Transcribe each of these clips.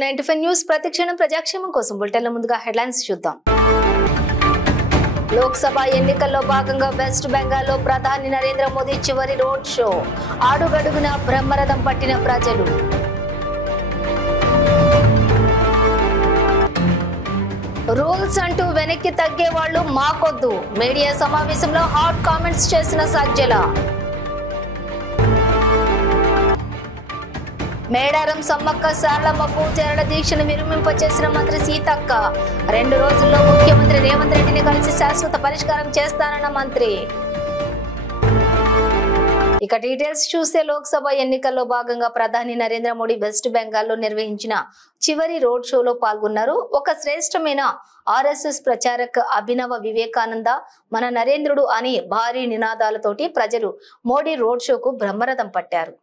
Welcome to 95 news ప్రతిక్షణం ప్రజాక్షేమం కోసం బులెటిన్ల ముందుగా హెడ్లైన్స్ చూద్దాం. లోక్సభ ఎన్నికల్లో భాగంగా వెస్ట్ బెంగాల్లో ప్రధాని నరేంద్ర మోదీ చివరి రోడ్ షో. అడుగడుగున బ్రహ్మరథం పట్టిన ప్రజలు. రూల్స్ అంటూ వెనక్కి తగ్గే వాళ్ళు మాకొద్దు. మీడియా సమావేశంలో హాట్ కామెంట్స్ చేసిన సజ్జల. మేడారం సమ్మక్క సారలమ్మ పూజారుల దీక్షను విరమింపచేసిన మంత్రి సీతక్క. 2 రోజుల్లో ముఖ్యమంత్రి రేవంత్ రెడ్డిని కలిసి శాశ్వత పరిష్కారం చేస్తానన్న మంత్రి. ఇక డీటెయిల్స్ చూస్తే లోక్సభ ఎన్నికల్లో భాగంగా ప్రధాని నరేంద్ర మోడీ వెస్ట్ బెంగాల్లో నిర్వహించిన చివరి రోడ్ షోలో పాల్గొన్నారు. ఒక శ్రేష్టమైన ఆర్ఎస్ఎస్ ప్రచారక్ అభినవ వివేకానంద మన నరేంద్రుడు అని భారీ నినాదాలతోటి ప్రజలు మోడీ రోడ్ షోకు బ్రహ్మరథం పట్టారు.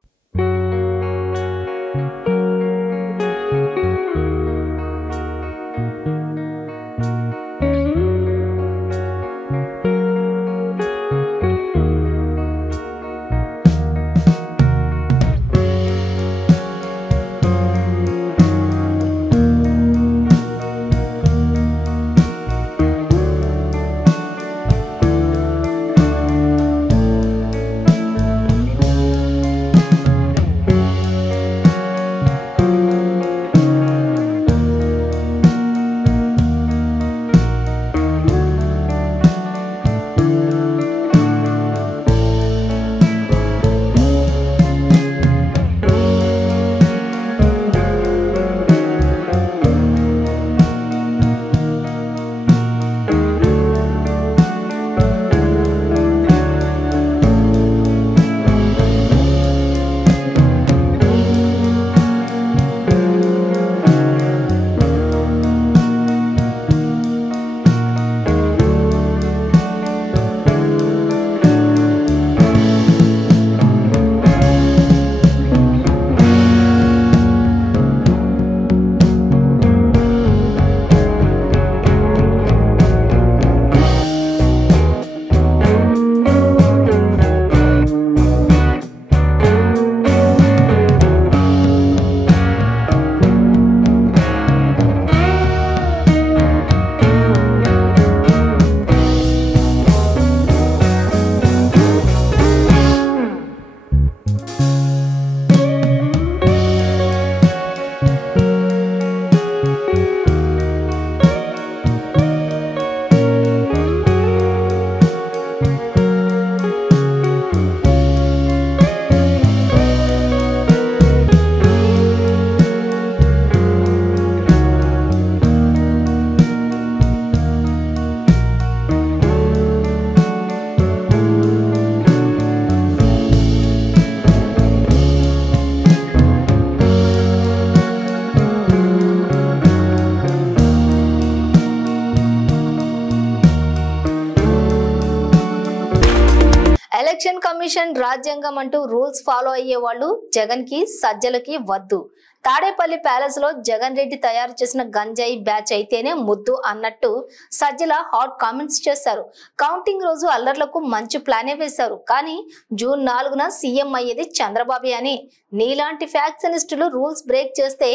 ఎలక్షన్ కమిషన్ రాజ్యాంగం అంటూ రూల్స్ ఫాలో అయ్యే వాళ్ళు జగన్ కి సజ్జలకి వద్దు. తాడేపల్లి ప్యాలెస్ లో జగన్ రెడ్డి తయారు చేసిన గంజాయి బ్యాచ్ అయితేనే ముద్దు అన్నట్టు సజ్జల హాట్ కామెంట్స్ చేశారు. కౌంటింగ్ రోజు అల్లర్లకు మంచి ప్లానే వేశారు. కానీ జూన్ 4న సీఎం అయ్యేది చంద్రబాబు అని నీలాంటి ఫ్యాక్షనిస్టులు రూల్స్ బ్రేక్ చేస్తే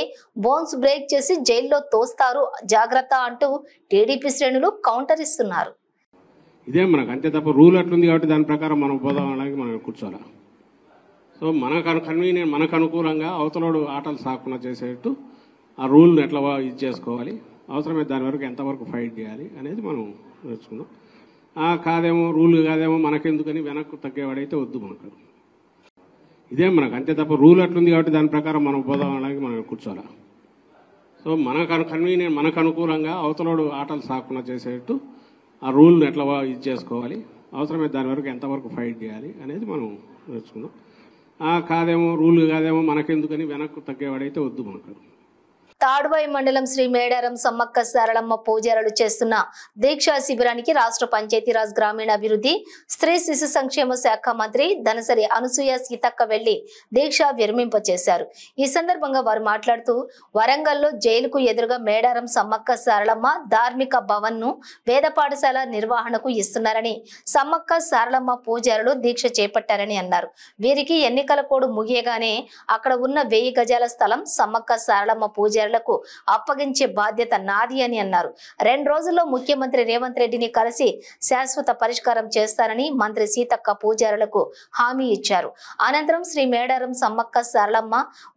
బోన్స్ బ్రేక్ చేసి జైల్లో తోస్తారు జాగ్రత్త అంటూ టీడీపీ శ్రేణులు కౌంటర్ ఇస్తున్నారు. ఇదే మనకు అంతే తప్ప రూల్ అట్లుంది కాబట్టి దాని ప్రకారం మనం పోదాం అనడానికి మనం కూర్చోాలా. సో కన్వీనియంట్ మనకు అనుకూలంగా అవతలోడు ఆటలు సాకుండా చేసేట్టు ఆ రూల్ని ఎట్లా ఇది చేసుకోవాలి, అవసరమైతే దాని వరకు ఎంతవరకు ఫైట్ చేయాలి అనేది మనం నేర్చుకుందాం. కాదేమో రూల్ కాదేమో మనకెందుకని వెనక్కు తగ్గేవాడైతే వద్దు మనకు. ఇదే మనకు అంతే తప్ప రూల్ అట్లుంది కాబట్టి దాని ప్రకారం మనం పోదాం అనడానికి మనం కూర్చోాలా. సో కన్వీనియంట్ మనకు అనుకూలంగా అవతలోడు ఆటలు సాకుండా చేసేట్టు ఆ రూల్ని ఎట్లా ఇది చేసుకోవాలి, అవసరమైతే దాని వరకు ఎంతవరకు ఫైట్ చేయాలి అనేది మనం నేర్చుకుందాం. కాదేమో రూల్ కాదేమో మనకెందుకని వెనక్కు తగ్గేవాడైతే వద్దు మనకు. తాడ్వాయి మండలం శ్రీ మేడారం సమ్మక్క సారలమ్మ పూజారులు చేస్తున్న దీక్షా శిబిరానికి రాష్ట్ర పంచాయతీరాజ్ గ్రామీణాభివృద్ధి స్త్రీ శిశు సంక్షేమ శాఖ మంత్రి ధనసరి అనసూయ సీతక్క వెళ్లి దీక్ష విరమింపచేశారు. ఈ సందర్భంగా వారు మాట్లాడుతూ వరంగల్లో జైలుకు ఎదురుగా మేడారం సమ్మక్క సారలమ్మ ధార్మిక భవన్ ను వేద పాఠశాల నిర్వహణకు ఇస్తున్నారని, సమ్మక్క సారలమ్మ పూజారులు దీక్ష చేపట్టారని అన్నారు. వీరికి ఎన్నికల కోడ్ ముగియగానే అక్కడ ఉన్న 1000 గజాల స్థలం సమ్మక్క సారలమ్మ పూజారుల పూజారులకు అప్పగించే బాధ్యత నాది అని అన్నారు. 2 రోజుల్లో ముఖ్యమంత్రి రేవంత్ రెడ్డిని కలిసి శాశ్వత పరిష్కారం చేస్తారని మంత్రి సీతక్క పూజారులకు హామీ ఇచ్చారు. అనంతరం శ్రీ మేడారం సమ్మక్క సారలమ్మ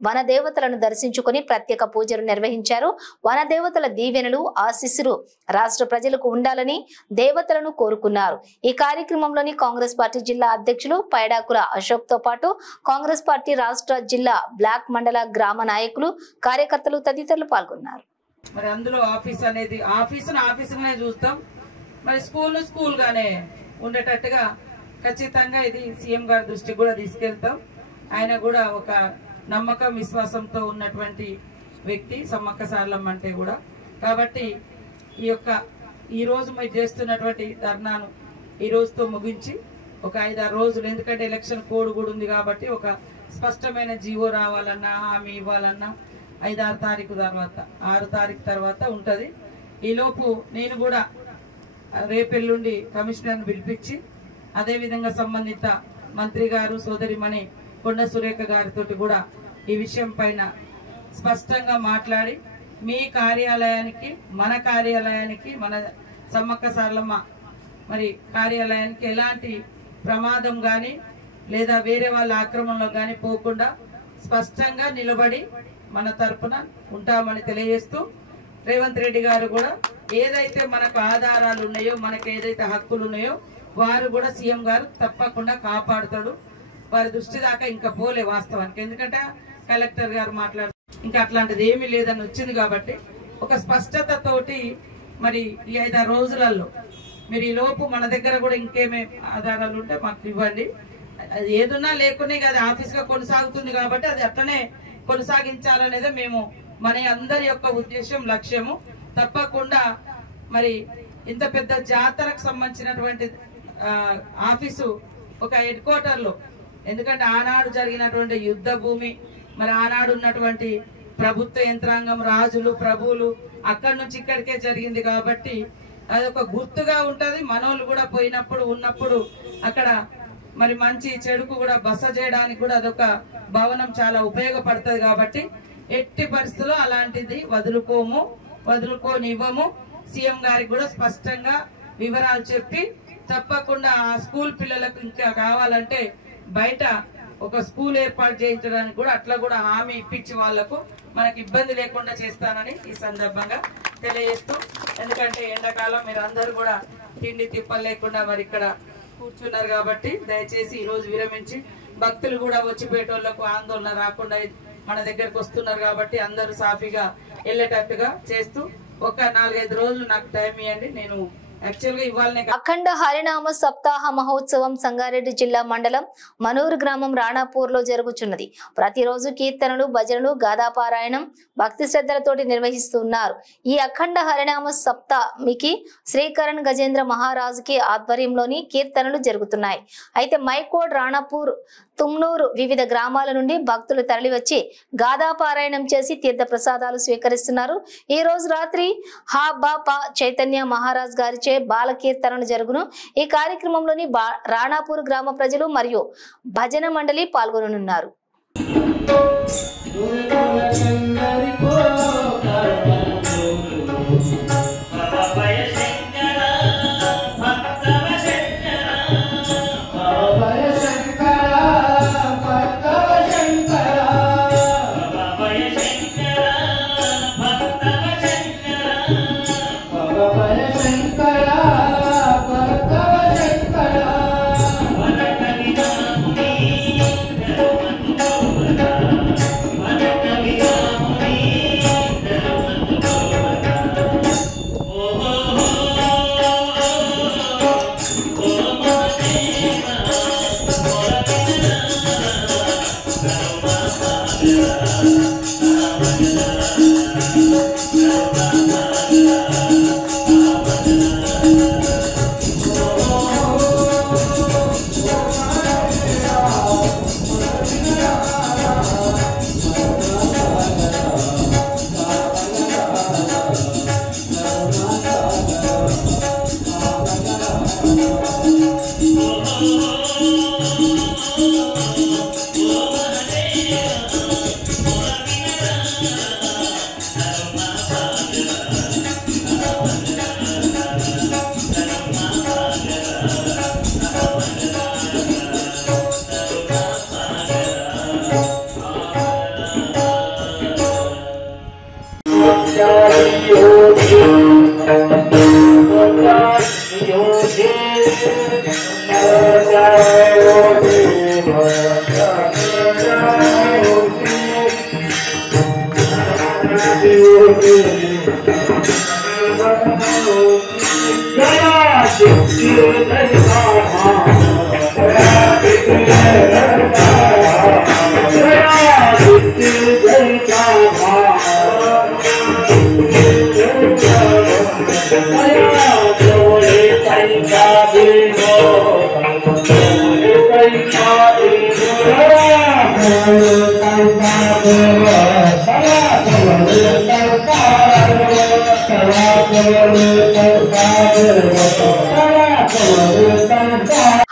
వనదేవతలను దర్శించుకుని ప్రత్యేక పూజలు నిర్వహించారు. వనదేవతల దీవెనలు ఆశీస్సులు రాష్ట్ర ప్రజలకు ఉండాలని దేవతలను కోరుకున్నారు. ఈ కార్యక్రమంలోని కాంగ్రెస్ పార్టీ జిల్లా అధ్యక్షులు పైడాకుల అశోక్ తో పాటు కాంగ్రెస్ పార్టీ రాష్ట్ర జిల్లా బ్లాక్ మండల గ్రామ నాయకులు కార్యకర్తలు తదితరులు పాల్గొన్నారు. మరి అందులో ఆఫీస్ అనేది ఆఫీసునే చూస్తాం, మరి స్కూల్ గానే ఉండేటట్టుగా ఖచ్చితంగా ఇది సీఎం గారి దృష్టికి కూడా తీసుకెళ్తాం. ఆయన కూడా ఒక నమ్మకం విశ్వాసంతో ఉన్నటువంటి వ్యక్తి సమ్మక్క సారలమ్మ అంటే కూడా. కాబట్టి ఈ రోజు మీరు చేస్తున్నటువంటి ధర్నాను ఈ రోజుతో ముగించి ఒక 5-6 రోజులు, ఎందుకంటే ఎలక్షన్ కోడ్ కూడా ఉంది కాబట్టి ఒక స్పష్టమైన జీవో రావాలన్నా హామీ ఇవ్వాలన్నా 5-6 తారీఖు తర్వాత 6 తారీఖు తర్వాత ఉంటది. ఈలోపు నేను కూడా రేపెల్లుండి కమిషనర్ను పిలిపించి అదేవిధంగా సంబంధిత మంత్రి గారు సోదరిమణి కొండ సురేఖ గారితో కూడా ఈ విషయం పైన స్పష్టంగా మాట్లాడి మీ కార్యాలయానికి మన సమ్మక్క సారలమ్మ మరి కార్యాలయానికి ఎలాంటి ప్రమాదం గాని లేదా వేరే వాళ్ళ ఆక్రమణలో గాని పోకుండా స్పష్టంగా నిలబడి మన తరపున ఉంటామని తెలియజేస్తూ, రేవంత్ రెడ్డి గారు కూడా ఏదైతే మనకు ఆధారాలు ఉన్నాయో, మనకు ఏదైతే హక్కులు ఉన్నాయో వారు కూడా సీఎం గారు తప్పకుండా కాపాడుతాడు. వారి దృష్టి దాకా ఇంకా పోలే వాస్తవానికి, ఎందుకంటే కలెక్టర్ గారు మాట్లాడుతూ ఇంకా అట్లాంటిది ఏమీ లేదని వచ్చింది కాబట్టి ఒక స్పష్టతతోటి మరి ఈ 5-6 రోజులలో మీరు ఈ లోపు మన దగ్గర కూడా ఇంకేమే ఆధారాలు ఉంటే మాకు ఇవ్వండి. అది ఏదున్నా లేకునే అది ఆఫీస్గా కొనసాగుతుంది కాబట్టి అది అట్లనే కొనసాగించాలనేదే మేము మన అందరి యొక్క ఉద్దేశం, లక్ష్యము. తప్పకుండా మరి ఇంత పెద్ద జాతరకు సంబంధించినటువంటి ఆఫీసు ఒక హెడ్ క్వార్టర్లో, ఎందుకంటే ఆనాడు జరిగినటువంటి యుద్ధ భూమి, మరి ఆనాడు ఉన్నటువంటి ప్రభుత్వ యంత్రాంగం, రాజులు, ప్రభువులు అక్కడి నుంచి ఇక్కడికే జరిగింది కాబట్టి అదొక గుర్తుగా ఉంటది. మనోళ్ళు కూడా పోయినప్పుడు ఉన్నప్పుడు అక్కడ మరి మంచి చెడుకు కూడా బస చేయడానికి కూడా అదొక భవనం చాలా ఉపయోగపడుతుంది. కాబట్టి ఎట్టి పరిస్థితుల్లో అలాంటిది వదులుకోనివ్వము. సీఎం గారికి కూడా స్పష్టంగా వివరాలు చెప్పి తప్పకుండా ఆ స్కూల్ పిల్లలకు ఇంకా కావాలంటే బయట ఒక స్కూల్ ఏర్పాటు చేయించడానికి కూడా అట్లా కూడా హామీ ఇప్పించి వాళ్లకు మనకి ఇబ్బంది లేకుండా చేస్తానని ఈ సందర్భంగా తెలియజేస్తూ, ఎందుకంటే ఎండాకాలం మీరు అందరూ కూడా తిండి తిప్పలు లేకుండా మరి ఇక్కడ కూర్చున్నారు కాబట్టి దయచేసి ఈ రోజు విరమించి భక్తులు కూడా వచ్చిపోయేటోళ్లకు ఆందోళన రాకుండా మన దగ్గరకు వస్తున్నారు కాబట్టి అందరూ సాఫీగా వెళ్ళేటట్టుగా చేస్తూ ఒక 4-5 రోజులు నాకు టైం ఇవ్వండి. నేను అఖండ హరినామ సప్తాహ మహోత్సవం సంగారెడ్డి జిల్లా మండలం మనూరు గ్రామం రాణాపూర్ లో జరుగుతున్నది. ప్రతిరోజు కీర్తనలు, భజనలు, గాథాపారాయణం భక్తి శ్రద్ధలతోటి నిర్వహిస్తున్నారు. ఈ అఖండ హరినామ సప్తామికి శ్రీకరణ్ గజేంద్ర మహారాజుకి ఆధ్వర్యంలోని కీర్తనలు జరుగుతున్నాయి. అయితే మైకోడ్, రాణాపూర్, తుమ్నూరు వివిధ గ్రామాల నుండి భక్తులు తరలివచ్చి గాథాపారాయణం చేసి తీర్థ ప్రసాదాలు స్వీకరిస్తున్నారు. ఈ రోజు రాత్రి హా చైతన్య మహారాజ్ గారిచే బాల కీర్తనలు జరుగును. ఈ కార్యక్రమంలోని రాణాపూర్ గ్రామ ప్రజలు మరియు భజన మండలి పాల్గొననున్నారు.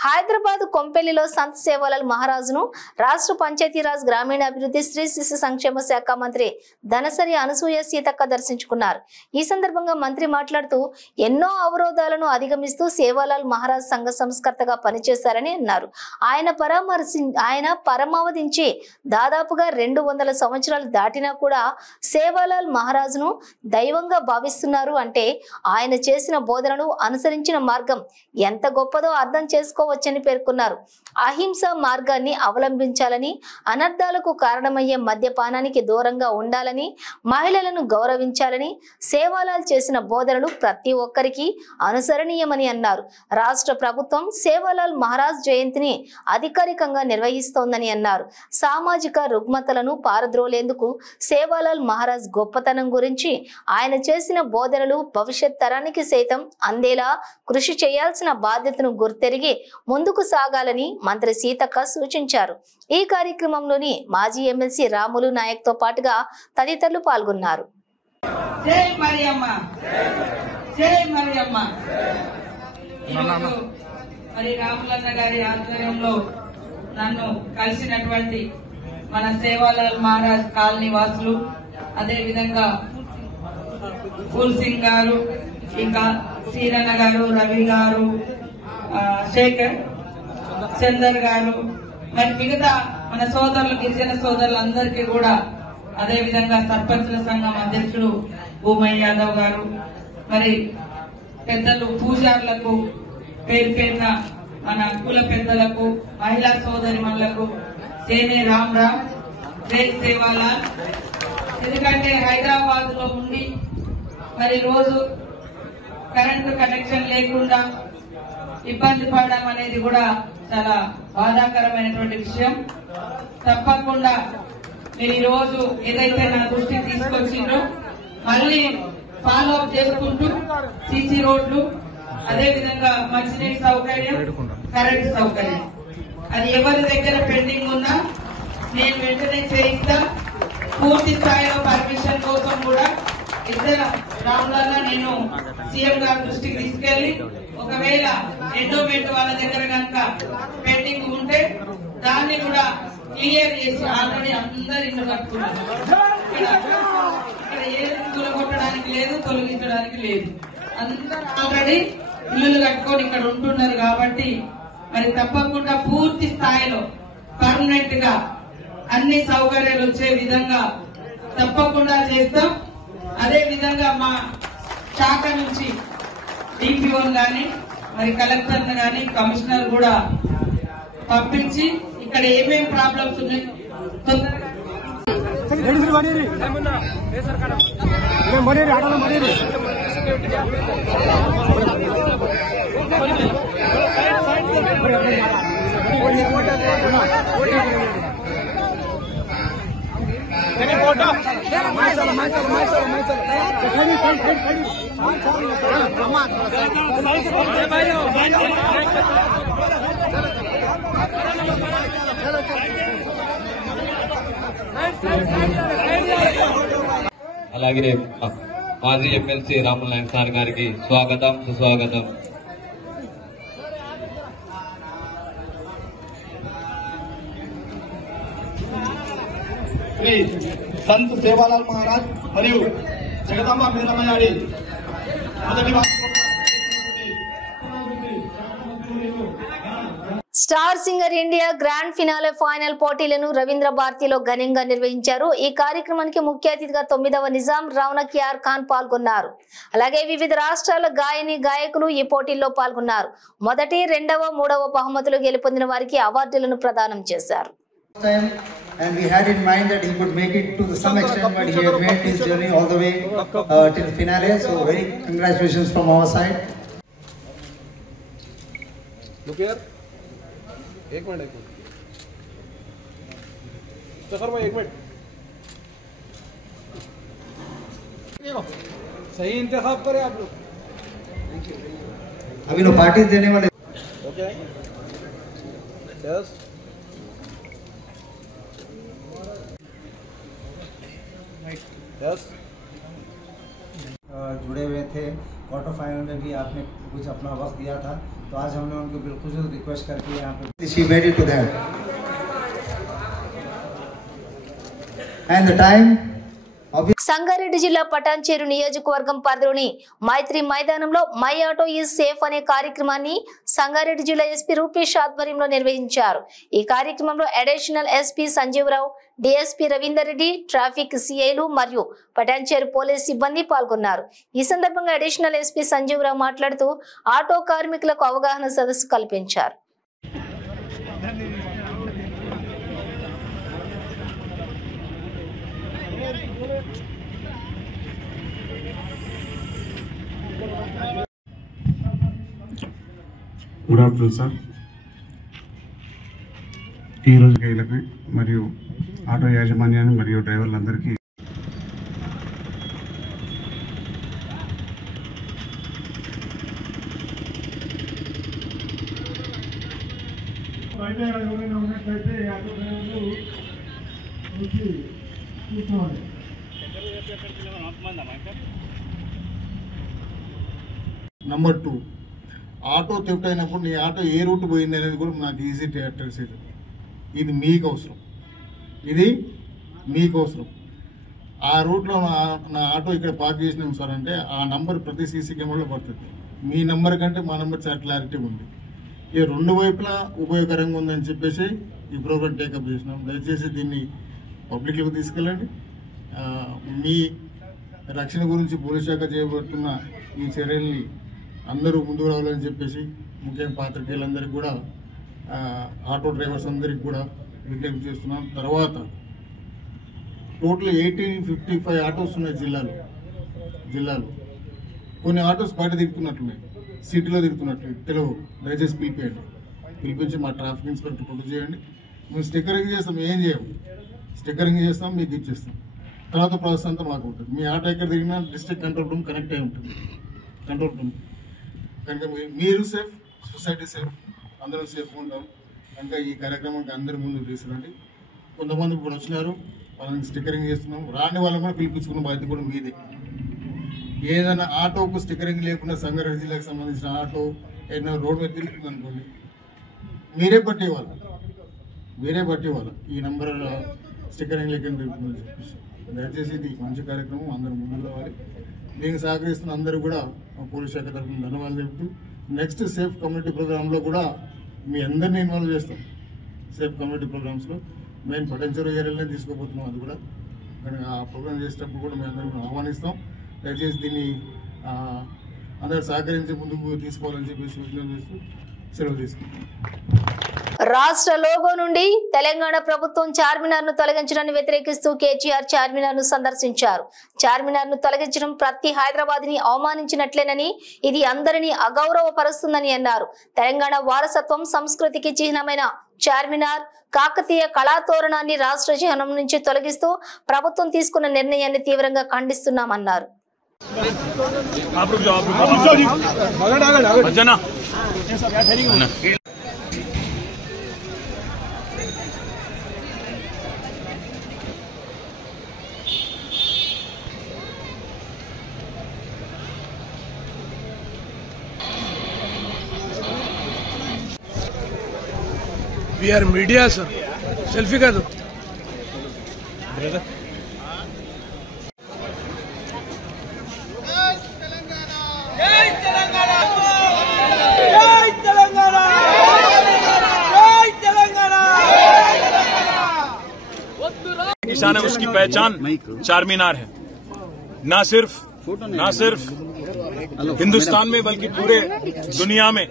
హైదరాబాద్ కొంపెల్లిలో సంత్ సేవాలాల్ మహారాజ్ను రాష్ట్ర పంచాయతీరాజ్ గ్రామీణాభివృద్ధి స్త్రీ శిశు సంక్షేమ శాఖ మంత్రి ధనసరి అనసూయ సీతక్క దర్శించుకున్నారు. ఈ సందర్భంగా మంత్రి మాట్లాడుతూ ఎన్నో అవరోధాలను అధిగమిస్తూ సేవాలాల్ మహారాజ్ సంఘ సంస్కర్తగా పనిచేశారని అన్నారు. ఆయన పరమావధించి దాదాపుగా 200 సంవత్సరాలు దాటినా కూడా సేవాలాల్ మహారాజ్ను దైవంగా భావిస్తున్నారు అంటే ఆయన చేసిన బోధనలు అనుసరించిన మార్గం ఎంత గొప్పదో అర్థం చేసుకోవచ్చని పేర్కొన్నారు. అహింస మార్గాన్ని అవలంబించాలని, అనర్థాలకు కారణమయ్యే మద్యపానానికి దూరంగా ఉండాలని, మహిళలను గౌరవించాలని సేవాలాల్ చేసిన బోధనలు ప్రతి ఒక్కరికి అనుసరణీయమని అన్నారు. రాష్ట్ర ప్రభుత్వం సేవాలాల్ మహారాజ్ జయంతిని అధికారికంగా నిర్వహిస్తోందని అన్నారు. సామాజిక రుగ్మతలను పారద్రోలేందుకు సేవాలాల్ మహారాజ్ గొప్పతనం గురించి, ఆయన చేసిన బోధనలు భవిష్యత్ తరానికి సైతం అందేలా కృషి చేయాల్సిన బాధ్యతను గుర్తెరిగి ముందుకు సాగాలని మంత్రి సీతక్క సూచించారు. ఈ కార్యక్రమంలోని మాజీ ఎమ్మెల్సీ రాములు నాయక్ తో పాటుగా తదితరులు పాల్గొన్నారు. జై మరియమ్మ, జై మరియమ్మ. మరి రాములన్న గారి ఆధ్వర్యంలో నన్ను కలిసినటువంటి మన సేవాలాల్ మహారాజ్ కాలనీ వాసులు, అదే విధంగా ఫూల్ సింగ్ గారు, ఇంకా సీరన్న గారు, రవి గారు, శేఖర్ చందర్ గారు, మరి మిగతా మన సోదరులు, గిరిజన సోదరులందరికీ కూడా, అదే విధంగా సర్పంచుల సంఘం అధ్యక్షుడు భూమయ్య యాదవ్ గారు, మరి పెద్దలు పూజారులకు, పేరు పేరున మన కుల పెద్దలకు, మహిళా సోదరిమణులకు సేనే రామ్ రామ్, జై సేవాలాల్. ఎందుకంటే హైదరాబాద్ లో ఉండి మరి రోజు కరెంటు కనెక్షన్ లేకుండా ఇబ్బంది పడడం అనేది కూడా చాలా బాధాకరమైనటువంటి విషయం. తప్పకుండా మీరు ఈ రోజు ఏదైతే నా దృష్టికి తీసుకొచ్చిండ్రో మళ్ళీ ఫాలో అప్ చేసుకుంటూ సీసీ రోడ్లు, అదే విధంగా మంచినీటి సౌకర్యం, కరెంటు సౌకర్యం, అది ఎవరి దగ్గర పెండింగ్ ఉన్నా నేను వెంటనే చేయిస్తా. పూర్తి స్థాయిలో పర్మిషన్ కోసం కూడా ఇద్దరు రాములన్నా నేను సీఎం గారి దృష్టికి తీసుకెళ్లి, ఒకవేళ ఎండోమెంట్ వాళ్ళ దగ్గర కనుక పెండింగ్ ఉంటే దాన్ని కూడా క్లియర్ చేసి ఆల్రెడీ అందరు ఇల్లు కట్టుకున్నారు. ఇక్కడ ఏది తొలగొట్టడానికి లేదు, తొలగించడానికి లేదు, అందరూ ఆల్రెడీ ఇల్లులు కట్టుకొని ఇక్కడ ఉంటున్నారు. కాబట్టి మరి తప్పకుండా పూర్తి స్థాయిలో పర్మనెంట్ గా అన్ని సౌకర్యాలు వచ్చే విధంగా తప్పకుండా చేస్తాం. అదే విధంగా మా శాఖ నుంచి డిపిఓ గాని, మరి కలెక్టర్ గాని, కమిషనర్ కూడా పంపించి ఇక్కడ ఏమేమి ప్రాబ్లమ్స్ ఉన్నాయి అలాగే మాజీ ఎమ్మెల్సీ రాముల నాయక్ సార్ గారికి స్వాగతం, సుస్వాగతం. శ్రీ సంత్ సేవాలాల్ మహారాజ్ మరియు జగదాంబ మీరమయాడి మొదటి star singer India grand finale final పోటీలను రవీంద్ర భారతిలో ఘనంగా నిర్వహించారు. ఈ కార్యక్రమానికి ముఖ్య అతిథిగా 9వ నిజాం రౌనక్ యార్ ఖాన్ పాల్గొన్నారు. అలాగే వివిధ రాష్ట్రాల గాయని గాయకులు ఈ పోటీల్లో పాల్గొన్నారు. మొదటి, రెండవ, మూడవ బహుమతులు గెలుపొందిన వారికి అవార్డులను ప్రదానం చేశారు. And we had in mind that he could make it to some extent, but he had made his journey all the way till finale. So very congratulations from our side. Look here. एक minute सफर भाई, एक minute. सही इंतखाब करें आप लोग. अभी लोग parties देने वाले. ओके. यस. यस. जुड़े हुए थे क्वार्टर फाइनल में भी आपने कुछ अपना वक्त दिया था, तो आज हमने उनको बिल्कुल रिक्वेस्ट करके यहाँ पे she made it to them and the time. Sangareddy జిల్లా పటాన్చేరు నియోజకవర్గం పరిధిలోని మైత్రి మైదానంలో మై ఆటో ఈజ్ సేఫ్ అనే కార్యక్రమాన్ని సంగారెడ్డి జిల్లా ఎస్పీ రూపేష్ ఆధ్వర్యంలో నిర్వహించారు. ఈ కార్యక్రమంలో additional SP Sanjeevarao, DSP Ravinder Reddy, traffic సిఐలు మరియు పటాన్చేరు పోలీస్ సిబ్బంది పాల్గొన్నారు. ఈ సందర్భంగా అడిషనల్ ఎస్పీ సంజీవరావు మాట్లాడుతూ ఆటో కార్మికులకు అవగాహన సదస్సు కల్పించారు. Good afternoon sir. ఈరోజు గైలకి మరియు ఆటో యాజమాన్యాన్ని మరియు డ్రైవర్లందరికీ ఎవరైనా ఉన్నట్లయితే ఆటో డ్రైవర్లు చూసుకోవాలి. నంబర్ 2, ఆటో థెఫ్ట్ అయినప్పుడు నీ ఆటో ఏ రూట్ పోయింది అనేది కూడా నాకు ఈజీ ట్రేస్ అవుతుంది. ఇది మీకు అవసరం, ఇది మీకు అవసరం. ఆ రూట్లో నా ఆటో ఇక్కడ పార్క్ చేసినాం సార్ అంటే ఆ నంబర్ ప్రతి సీసీ కెమెరాలో పడుతుంది. మీ నెంబర్ కంటే మా నెంబర్ చాలా క్లారిటీ ఉంది. ఈ రెండు వైపులా ఉపయోగకరంగా ఉందని చెప్పేసి ఈ ప్రోగ్రామ్ టేకప్ చేసినాం. దయచేసి దీన్ని పబ్లిక్లోకి తీసుకెళ్ళండి. మీ రక్షణ గురించి పోలీస్ శాఖ చేపడుతున్న ఈ చర్యల్ని అందరూ ముందుకు రావాలని చెప్పేసి ముఖ్యంగా పాత్రికేయులందరికీ కూడా, ఆటో డ్రైవర్స్ అందరికీ కూడా విజ్ఞప్తి చేస్తున్నాం. తర్వాత టోటల్ 1855 ఆటోస్ ఉన్నాయి జిల్లాలో. కొన్ని ఆటోస్ బయట దిగుతున్నట్లున్నాయి, సిటీలో దిగుతున్నట్లు తెలుగు. దయచేసి పిలిపించి మా ట్రాఫిక్ ఇన్స్పెక్టర్ ప్రొడ్యూస్ చేయండి. మేము స్టిక్కరింగ్ చేస్తాం, ఏం చేయము, స్టిక్కరింగ్ చేస్తాం, మీకు ఇచ్చేస్తాం. తర్వాత ప్రాసెస్ అంతా మాకు ఉంటుంది. మీ ఆటో ఎక్కడ దిగినా డిస్ట్రిక్ట్ కంట్రోల్ రూమ్ కనెక్ట్ అయి ఉంటుంది, కంట్రోల్ రూమ్. కనుక మీరు సేఫ్, సొసైటీ సేఫ్, అందరం సేఫ్గా ఉంటాం. కనుక ఈ కార్యక్రమానికి అందరి ముందు తీసుకురండి. కొంతమంది ఇప్పుడు వచ్చినారు, వాళ్ళని స్టిక్కరింగ్ చేస్తున్నాం. రాని వాళ్ళని కూడా పిలిపించుకున్న బాధ్యత కూడా మీదే. ఏదైనా ఆటోకు స్టిక్కరింగ్ లేకుండా సంగారెడ్డి జిల్లాకు సంబంధించిన ఆటో ఏదైనా రోడ్ మీద తిరుగుతుంది అనుకోండి, మీరే పట్టేవాళ్ళు ఈ నెంబర్ స్టిక్కరింగ్ లేకుండా తిరుగుతుందని చెప్పేసి. దయచేసి ఇది మంచి కార్యక్రమం, అందరూ ముందుకు రావాలి. దీనికి సహకరిస్తున్న అందరూ కూడా పోలీస్ శాఖ తరఫున ధన్యవాదాలు చెబుతూ, నెక్స్ట్ సేఫ్ కమ్యూనిటీ ప్రోగ్రాంలో కూడా మీ అందరినీ ఇన్వాల్వ్ చేస్తాం. సేఫ్ కమ్యూనిటీ ప్రోగ్రామ్స్లో మెయిన్ పటాన్చేరు ఏరియాలోనే తీసుకోబోతున్నాం. అది కూడా కానీ ఆ ప్రోగ్రామ్ చేసేటప్పుడు కూడా మేము అందరినీ ఆహ్వానిస్తాం. దయచేసి దీన్ని అందరూ సహకరించి ముందుకు తీసుకోవాలని చెప్పేసి సూచన చేస్తూ సెలవు తీసుకుంటాం. రాష్ట్ర లోగో నుండి తెలంగాణ ప్రభుత్వం చార్మినార్ ను తొలగించడాన్ని వ్యతిరేకిస్తూ కేటీఆర్ చార్మినార్ ను సందర్శించారు. చార్మినార్ ను తొలగించడం ప్రతి హైదరాబాద్ ని అవమానించినట్లేనని, ఇది అందరినీ అగౌరవపరుస్తుందని అన్నారు. తెలంగాణ వారసత్వం, సంస్కృతికి చిహ్నమైన చార్మినార్ కాకతీయ కళాతోరణాన్ని రాష్ట్ర చిహ్నం నుంచి తొలగిస్తూ ప్రభుత్వం తీసుకున్న నిర్ణయాన్ని తీవ్రంగా ఖండిస్తున్నామన్నారు. We are media, sir. Selfie का दो. जय तेलंगाना. पहचान है, उसकी पहचान चार मीनार है। ना सिर्फ हिंदुस्तान में बल्कि पूरे दुनिया में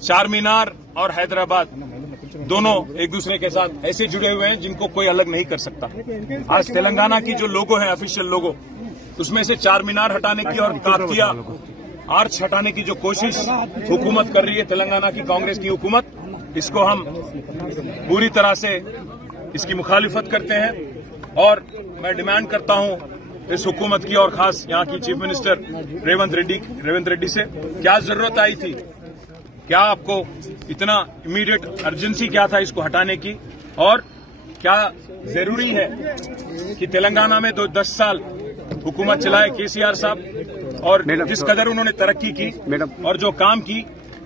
चार मीनार और हैदराबाद दोनों एक दूसरे के साथ ऐसे जुड़े हुए हैं जिनको कोई अलग नहीं कर सकता। आज तेलंगाना की जो लोगो है, ऑफिशियल लोगो, उसमें से चार मीनार हटाने की और काकतिया आर्च हटाने की जो कोशिश हुकूमत कर रही है, तेलंगाना की कांग्रेस की हुकूमत, इसको हम पूरी तरह से इसकी मुखालिफत करते हैं। और मैं डिमांड करता हूं इस हुकूमत की और खास यहां की चीफ मिनिस्टर रेवंत रेड्डी से, क्या जरूरत आई थी, क्या आपको इतना इमीडिएट अर्जेंसी क्या था इसको हटाने की, और क्या जरूरी है कि तेलंगाना में 10 साल हुकूमत चलाए केसीआर साहब, और जिस कदर उन्होंने तरक्की की और जो काम की,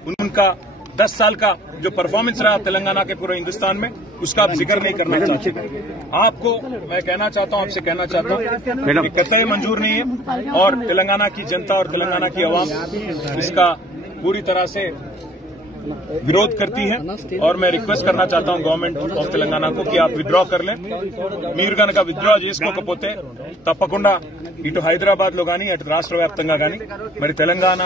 उनका 10 साल का जो परफॉर्मेंस रहा तेलंगाना के पूरे हिंदुस्तान में, उसका आप जिक्र नहीं करना चाहते। आपको मैं कहना चाहता हूं, आपसे कहना चाहता हूं कि कतई मंजूर नहीं है, और तेलंगाना की जनता और तेलंगाना की आवाम इसका पूरी तरह से विरोध करती है। और मैं रिक्वेस्ट करना चाहता हूं गवर्नमेंट ऑफ तेलंगाना को कि आप विड्रॉ कर लें। మీరు కనుక విత్డ్రా చేసుకోకపోతే తప్పకుండా ఇటు హైదరాబాద్ లో గానీ అటు రాష్ట్ర వ్యాప్తంగా గానీ మరి తెలంగాణ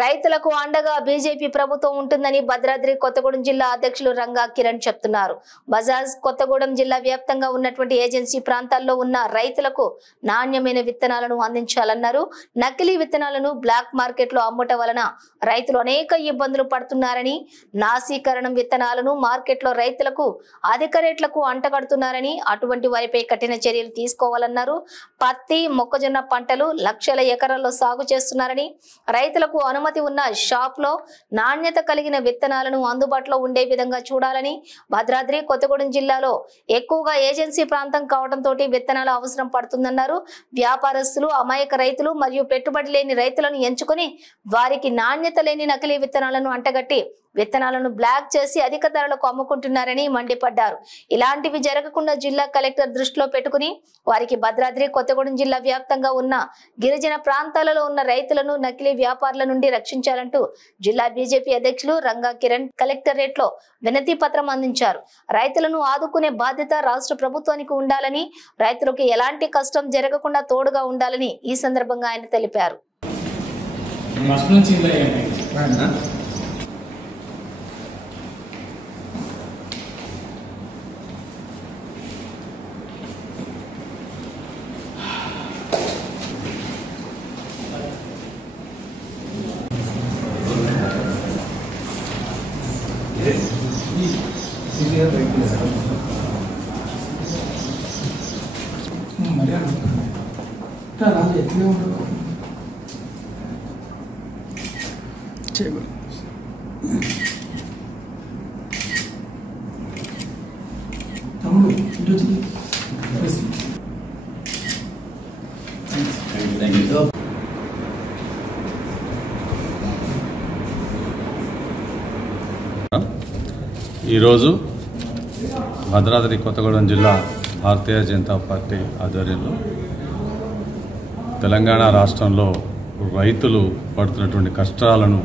రైతులకు అండగా బీజేపీ ప్రభుత్వం ఉంటుందని భద్రాద్రి కొత్తగూడెం జిల్లా అధ్యక్షులు రంగా కిరణ్ చెప్తున్నారు. బజాజ్ కొత్తగూడెం జిల్లా వ్యాప్తంగా ఉన్నటువంటి ఏజెన్సీ ప్రాంతాల్లో ఉన్న రైతులకు నాణ్యమైన విత్తనాలను అందించాలన్నారు. నకిలీ విత్తనాలను బ్లాక్ మార్కెట్ లో అమ్ముట వలన రైతులు అనేక ఇబ్బందులు పడుతున్నారని, నాసీకరణం విత్తనాలను మార్కెట్ లో రైతులకు అధిక రేట్లకు అంటగడుతున్నారని, అటువంటి వారిపై కఠిన చర్యలు తీసుకోవాలన్నారు. పత్తి, మొక్కజొన్న పంటలు లక్షల ఎకరాల్లో సాగు చేస్తున్నారని, రైతులకు అనుమతి ఉన్న షాప్ లో నాణ్యత కలిగిన విత్తనాలను అందుబాటులో ఉండే విధంగా చూడాలని, భద్రాద్రి కొత్తగూడెం జిల్లాలో ఎక్కువగా ఏజెన్సీ ప్రాంతం కావడంతో విత్తనాల అవసరం పడుతుందన్నారు. వ్యాపారస్తులు అమాయక రైతులు మరియు పెట్టుబడి లేని రైతులను ఎంచుకుని వారికి నాణ్యత లేని నకిలీ విత్తనాలను అంటగట్టి విత్తనాలను బ్లాక్ చేసి అధిక ధరలకు అమ్ముకుంటున్నారని మండిపడ్డారు. ఇలాంటివి జరగకుండా జిల్లా కలెక్టర్ దృష్టిలో పెట్టుకుని వారికి భద్రాద్రి కొత్తగూడెం జిల్లా వ్యాప్తంగా ఉన్న గిరిజన ప్రాంతాలలో ఉన్న రైతులను నకిలీ వ్యాపారుల నుండి రక్షించాలంటూ జిల్లా బీజేపీ అధ్యక్షులు రంగా కిరణ్ కలెక్టరేట్ లో వినతి పత్రం అందించారు. రైతులను ఆదుకునే బాధ్యత రాష్ట్ర ప్రభుత్వానికి ఉండాలని, రైతులకు ఎలాంటి కష్టం జరగకుండా తోడుగా ఉండాలని ఈ సందర్భంగా ఆయన తెలిపారు. ఈరోజు భద్రాద్రి కొత్తగూడెం జిల్లా భారతీయ జనతా పార్టీ ఆధ్వర్యంలో తెలంగాణ రాష్ట్రంలో రైతులు పడుతున్నటువంటి కష్టాలను,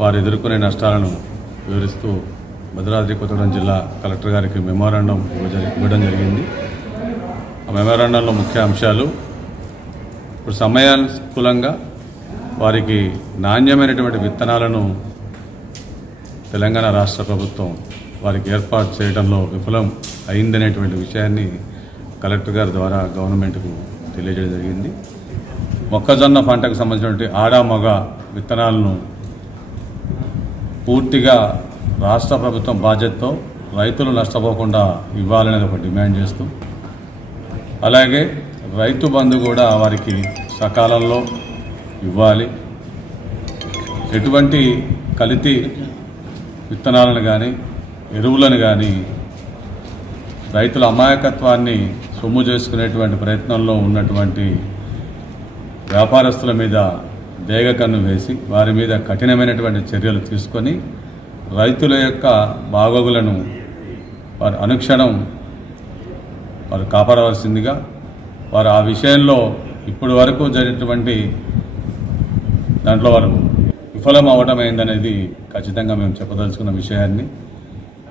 వారు ఎదుర్కొనే నష్టాలను వివరిస్తూ భద్రాద్రి కొత్తగూడెం జిల్లా కలెక్టర్ గారికి మెమోరాండం ఇవ్వడం జరిగింది. ఆ మెమోరాండంలో ముఖ్య అంశాలు, ఇప్పుడు సమయానుకూలంగా వారికి నాణ్యమైనటువంటి విత్తనాలను తెలంగాణ రాష్ట్ర ప్రభుత్వం వారికి ఏర్పాటు చేయడంలో విఫలం అయిందనేటువంటి విషయాన్ని కలెక్టర్ గారి ద్వారా గవర్నమెంట్కు తెలియజేయడం జరిగింది. మొక్కజొన్న పంటకు సంబంధించినటువంటి ఆడ మగ విత్తనాలను పూర్తిగా రాష్ట్ర ప్రభుత్వం బాధ్యతతో రైతులు నష్టపోకుండా ఇవ్వాలనేది ఒక డిమాండ్ చేస్తూ, అలాగే రైతు బంధు కూడా వారికి సకాలంలో ఇవ్వాలి. ఎటువంటి కల్తీ విత్తనాలను కానీ ఎరువులను కానీ రైతుల అమాయకత్వాన్ని సొమ్ము చేసుకునేటువంటి ప్రయత్నంలో ఉన్నటువంటి వ్యాపారస్తుల మీద దేగ కన్ను వేసి వారి మీద కఠినమైనటువంటి చర్యలు తీసుకొని రైతుల యొక్క బాగోగులను వారు అనుక్షణం వారు కాపాడవలసిందిగా, వారు ఆ విషయంలో ఇప్పటి వరకు జరిగినటువంటి దాంట్లో వారు విఫలం అవ్వడం అయిందనేది ఖచ్చితంగా మేము చెప్పదలుచుకున్న విషయాన్ని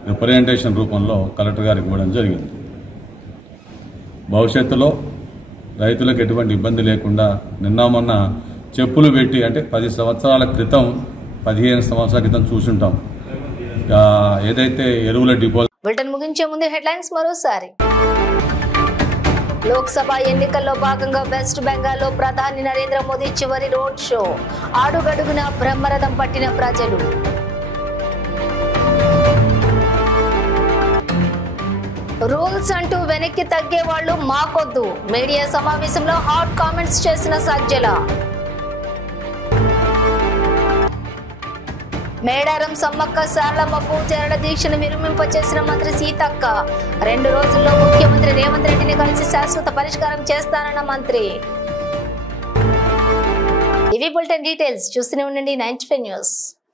రిప్రజెంటేషన్ రూపంలో కలెక్టర్ గారికి ఇవ్వడం జరిగింది. భవిష్యత్తులో రైతులకు ఎటువంటి ఇబ్బంది లేకుండా నిన్న మొన్న చెప్పులు పెట్టి అంటే 10 సంవత్సరాల క్రితం 15 సంవత్సరాల క్రితం చూసుంటాం ఏదైతే ఎరువుల డిపో. బులెటిన్ ముగించే ముందు హెడ్లైన్స్ మరోసారి. లోక్సభ ఎన్నికల్లో భాగంగా వెస్ట్ బెంగాల్లో ప్రధాని నరేంద్ర మోదీ చివరి రోడ్ షో. అడుగడుగున బ్రహ్మరథం పట్టిన ప్రజలు. రూల్స్ అంటూ వెనక్కి తగ్గే వాళ్ళు మాకొద్దు. మీడియా సమావేశంలో హాట్ కామెంట్స్ చేసిన సజ్జల. మేడారం సమ్మక్క సారలమ్మ పూజారుల దీక్షను విరమింపచేసిన మంత్రి సీతక్క. 2 రోజుల్లో ముఖ్యమంత్రి రేవంత్ రెడ్డిని కలిసి శాశ్వత పరిష్కారం చేస్తానన్న మంత్రి. ఇవి బులెటిన్ డీటెయిల్స్. చూస్తూనే ఉండండి 95 న్యూస్.